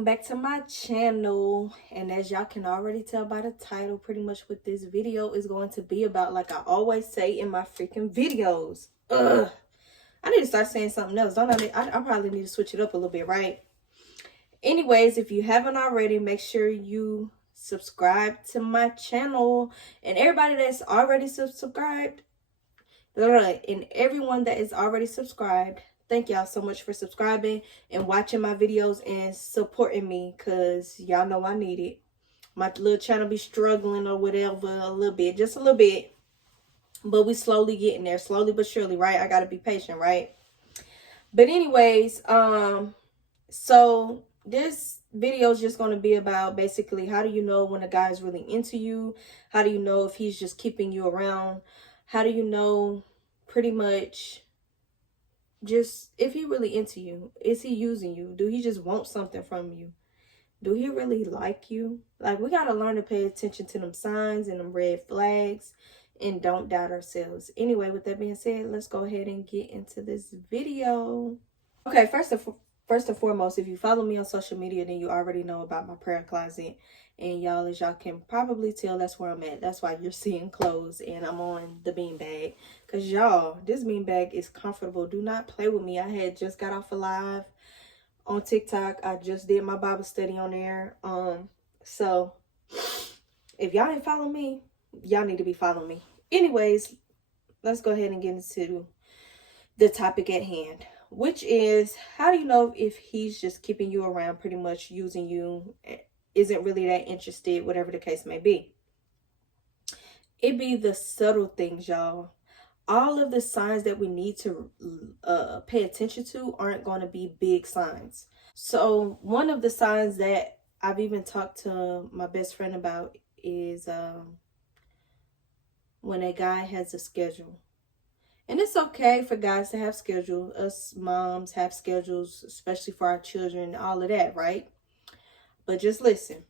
welcome back to my channel. And as y'all can already tell by the title, pretty much what this video is going to be about, like I always say in my freaking videos. I need to start saying something else, don't I probably need to switch it up a little bit, right? Anyways, if you haven't already, make sure you subscribe to my channel. And everybody that's already subscribed, and everyone that is already subscribed, thank y'all so much for subscribing and watching my videos and supporting me, because y'all know I need it. My little channel be struggling or whatever a little bit, just a little bit, but we slowly getting there, slowly but surely, right? I gotta be patient, right? But anyways, so this video is just going to be about basically how do you know when a guy is really into you? How do you know if he's just keeping you around? How do you know pretty much just if he really into you? Is he using you? Do he just want something from you? Do he really like you? Like, we got to learn to pay attention to them signs and them red flags and don't doubt ourselves. Anyway, with that being said, let's go ahead and get into this video. Okay, first and foremost, if you follow me on social media, then you already know about my prayer closet. And y'all, as y'all can probably tell, that's where I'm at. That's why you're seeing clothes and I'm on the beanbag. Because y'all, this beanbag is comfortable. Do not play with me. I had just got off a live on TikTok. I just did my Bible study on there. So if y'all didn't follow me, y'all need to be following me. Anyways, let's go ahead and get into the topic at hand, which is, how do you know if he's just keeping you around, pretty much using you, isn't really that interested, whatever the case may be? It be the subtle things, y'all. All of the signs that we need to pay attention to aren't going to be big signs. So one of the signs that I've even talked to my best friend about is when a guy has a schedule. And it's okay for guys to have schedules. Us moms have schedules, especially for our children, all of that, right? But just listen.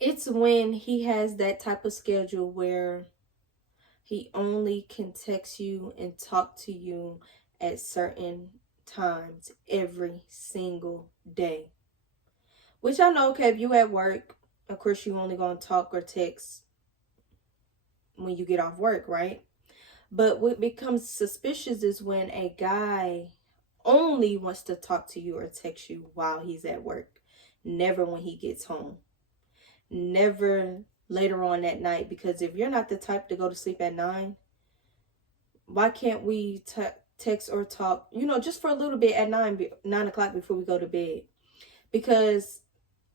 It's when he has that type of schedule where he only can text you and talk to you at certain times every single day. Which I know, okay, if you at work, of course you only gonna talk or text when you get off work, right? But what becomes suspicious is when a guy only wants to talk to you or text you while he's at work. Never when he gets home. Never later on that night. Because if you're not the type to go to sleep at 9, why can't we text or talk, just for a little bit at 9 o'clock before we go to bed? Because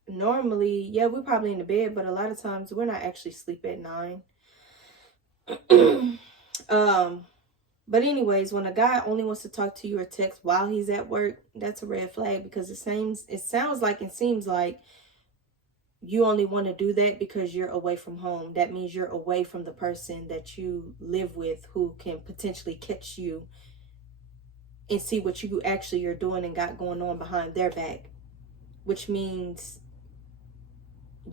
normally, yeah, we're probably in the bed, but a lot of times we're not actually asleep at 9. But anyways, when a guy only wants to talk to you or text while he's at work, that's a red flag, because it sounds like and seems like you only want to do that because you're away from home. That means you're away from the person that you live with, who can potentially catch you and see what you actually are doing and got going on behind their back, which means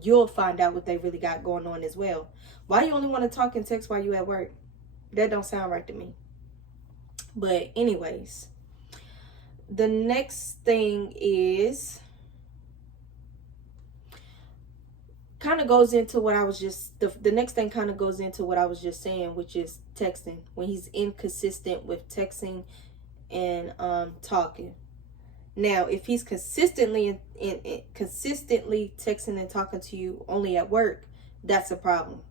you'll find out what they really got going on as well. Why you only want to talk and text while you at work? That don't sound right to me. But anyways, the next thing is kind of goes into what I was just, the next thing kind of goes into what I was just saying, which is texting. When he's inconsistent with texting and talking. Now, if he's consistently texting and talking to you only at work, that's a problem.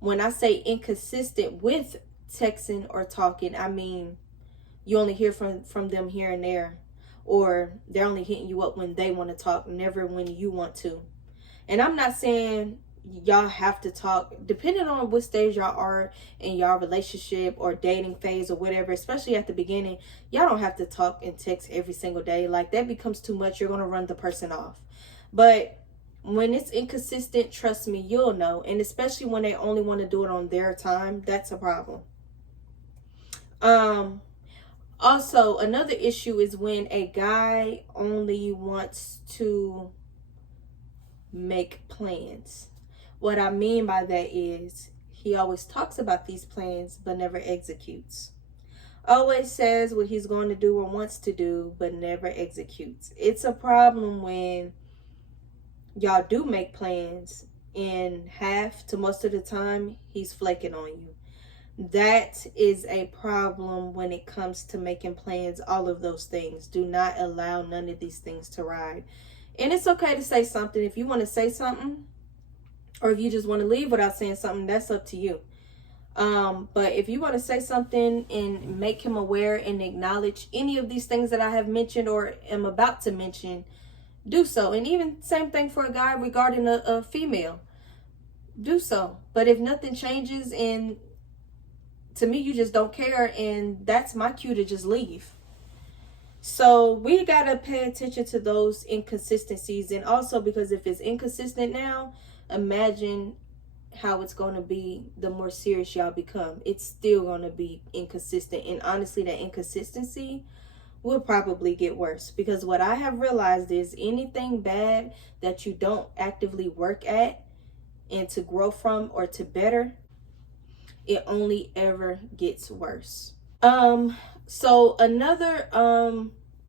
When I say inconsistent with texting or talking, I mean you only hear from them here and there, or they're only hitting you up when they want to talk, never when you want to. And I'm not saying y'all have to talk, depending on what stage y'all are in y'all relationship or dating phase or whatever, especially at the beginning. Y'all don't have to talk and text every single day. Like, that becomes too much. You're going to run the person off. But when it's inconsistent, trust me, you'll know. And especially when they only want to do it on their time, that's a problem. Also, another issue is when a guy only wants to make plans. What I mean by that is he always talks about these plans but never executes. Always says what he's going to do or wants to do, but never executes. It's a problem when y'all do make plans and half to most of the time he's flaking on you. That is a problem when it comes to making plans, all of those things. Do not allow none of these things to ride. And it's okay to say something. If you want to say something, or if you just want to leave without saying something, that's up to you. But if you want to say something and make him aware and acknowledge any of these things that I have mentioned or am about to mention, do so. And even same thing for a guy regarding a female. Do so. But if nothing changes and to me you just don't care, and that's my cue to just leave. So we got to pay attention to those inconsistencies. And also, because if it's inconsistent now, imagine how it's going to be the more serious y'all become. It's still going to be inconsistent. And honestly, that inconsistency will probably get worse, because what I have realized is anything bad that you don't actively work at and to grow from or to better, it only ever gets worse. So another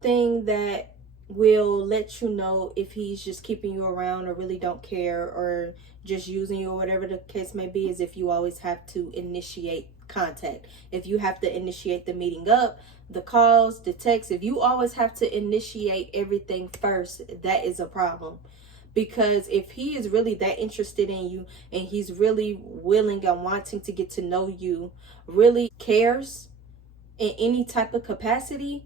thing that will let you know if he's just keeping you around or really don't care or just using you or whatever the case may be is if you always have to initiate contact. If you have to initiate the meeting up, the calls, the texts, if you always have to initiate everything first, that is a problem. Because if he is really that interested in you and he's really willing and wanting to get to know you, really cares in any type of capacity,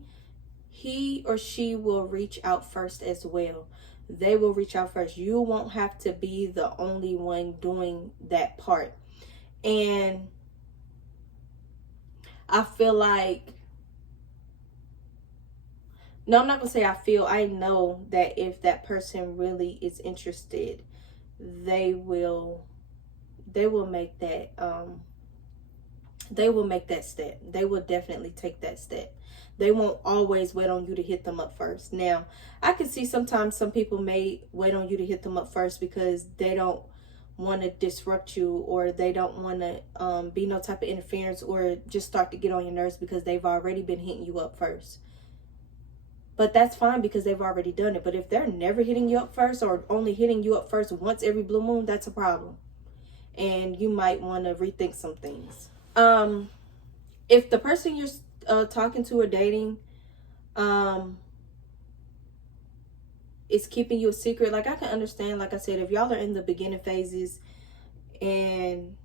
he or she will reach out first as well. They will reach out first. You won't have to be the only one doing that part. And I feel like, no, I'm not going to say I feel. I know that if that person really is interested, they will make that, they will make that step. They will definitely take that step. They won't always wait on you to hit them up first. Now, I can see sometimes some people may wait on you to hit them up first because they don't want to disrupt you, or they don't want to be no type of interference, or just start to get on your nerves because they've already been hitting you up first. But that's fine because they've already done it. But if they're never hitting you up first, or only hitting you up first once every blue moon, that's a problem. And you might want to rethink some things. If the person you're talking to or dating is keeping you a secret, like I can understand, like I said, if y'all are in the beginning phases and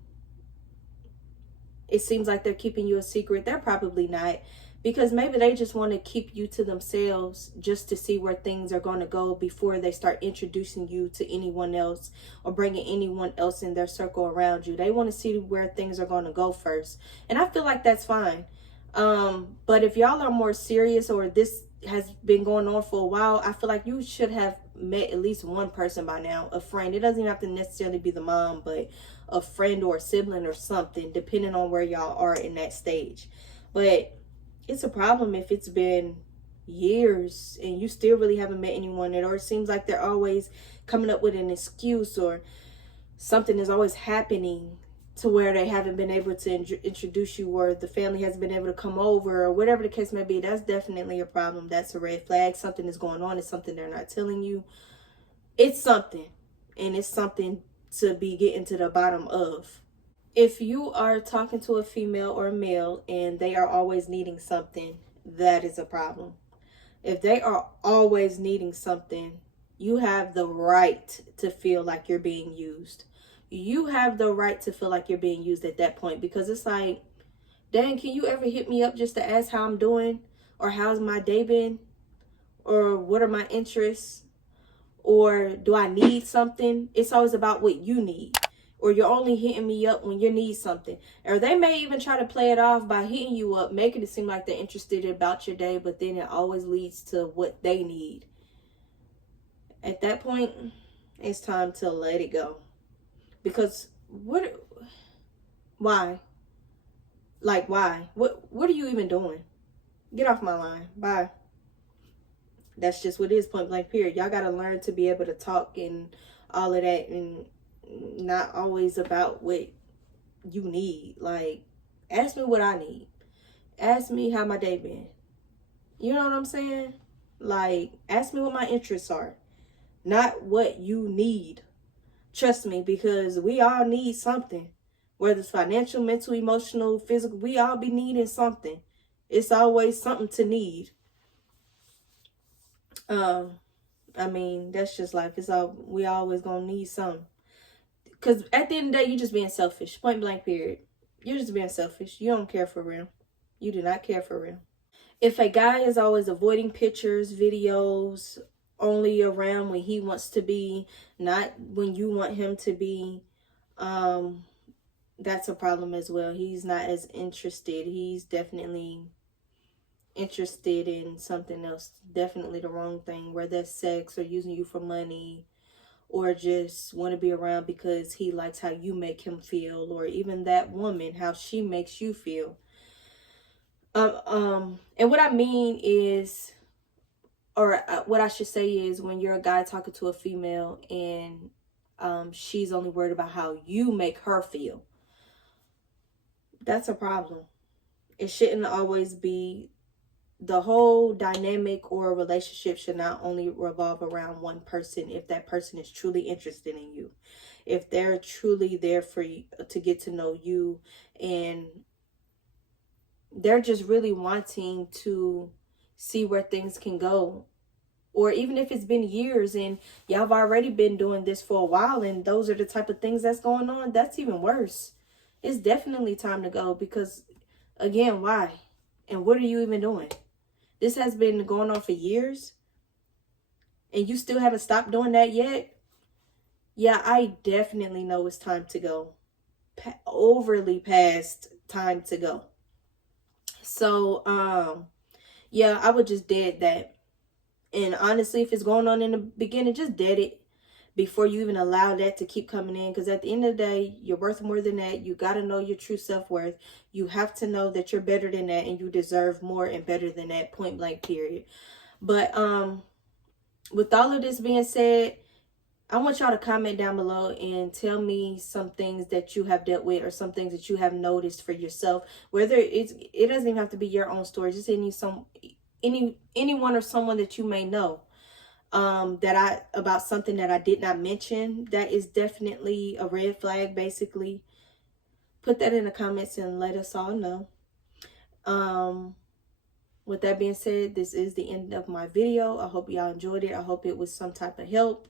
it seems like they're keeping you a secret, they're probably not. Because maybe they just want to keep you to themselves just to see where things are going to go before they start introducing you to anyone else or bringing anyone else in their circle around you. They want to see where things are going to go first. And I feel like that's fine. But if y'all are more serious, or this has been going on for a while, I feel like you should have met at least one person by now, a friend. It doesn't even have to necessarily be the mom, but a friend or a sibling or something, depending on where y'all are in that stage. But it's a problem if it's been years and you still really haven't met anyone, or it seems like they're always coming up with an excuse, or something is always happening to where they haven't been able to introduce you, or the family hasn't been able to come over, or whatever the case may be. That's definitely a problem. That's a red flag. Something is going on. It's something they're not telling you. It's something, and it's something to be getting to the bottom of. If you are talking to a female or a male and they are always needing something, that is a problem. If they are always needing something, you have the right to feel like you're being used. You have the right to feel like you're being used at that point, because it's like, dang, can you ever hit me up just to ask how I'm doing, or how's my day been, or what are my interests, or do I need something? It's always about what you need. Or you're only hitting me up when you need something. Or they may even try to play it off by hitting you up, making it seem like they're interested about your day, but then it always leads to what they need. At that point, it's time to let it go. Because why? Like, why? What are you even doing? Get off my line. Bye. That's just what it is, point blank period. Y'all got to learn to be able to talk and all of that, and not always about what you need. Like, ask me what I need, Ask me how my day been. You know what I'm saying? Like, ask me what my interests are, not what you need. Trust me, because we all need something. Whether it's financial, mental, emotional, physical, we all be needing something. It's always something to need. I mean, that's just life. We always gonna need something. Because at the end of the day, you're just being selfish. Point blank, period. You're just being selfish. You don't care for real. You do not care for real. If a guy is always avoiding pictures, videos, only around when he wants to be, not when you want him to be, that's a problem as well. He's not as interested. He's definitely interested in something else. Definitely the wrong thing, whether that's sex or using you for money, or just want to be around because he likes how you make him feel, or even that woman, how she makes you feel. And what I mean is, or what I should say is, when you're a guy talking to a female and she's only worried about how you make her feel, that's a problem. It shouldn't always be. The whole dynamic or relationship should not only revolve around one person. If that person is truly interested in you, if they're truly there for you, to get to know you, and they're just really wanting to see where things can go, or even if it's been years and y'all have already been doing this for a while and those are the type of things that's going on, that's even worse. It's definitely time to go, because again, why? And what are you even doing? This has been going on for years and you still haven't stopped doing that yet? Yeah, I definitely know it's time to go. Overly past time to go. So, yeah, I would just dead that. And honestly, if it's going on in the beginning, just dead it before you even allow that to keep coming in. Because at the end of the day, you're worth more than that. You got to know your true self-worth. You have to know that you're better than that and you deserve more and better than that, point blank, period. But with all of this being said, I want y'all to comment down below and tell me some things that you have dealt with or some things that you have noticed for yourself. Whether it doesn't even have to be your own story. Just anyone or someone that you may know about something that I did not mention that is definitely a red flag. Basically, put that in the comments and let us all know. With that being said, this is the end of my video. I hope y'all enjoyed it. I hope it was some type of help.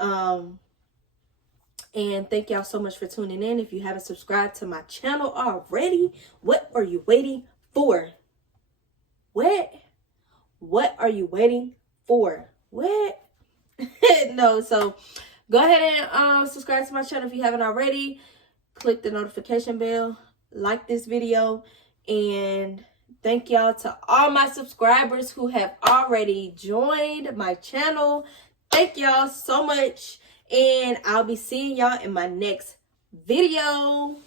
And thank y'all so much for tuning in. If you haven't subscribed to my channel already, what are you waiting for? What are you waiting for? What? No, so go ahead and subscribe to my channel if you haven't already. Click the notification bell, like this video, and thank y'all to all my subscribers who have already joined my channel. Thank y'all so much, and I'll be seeing y'all in my next video.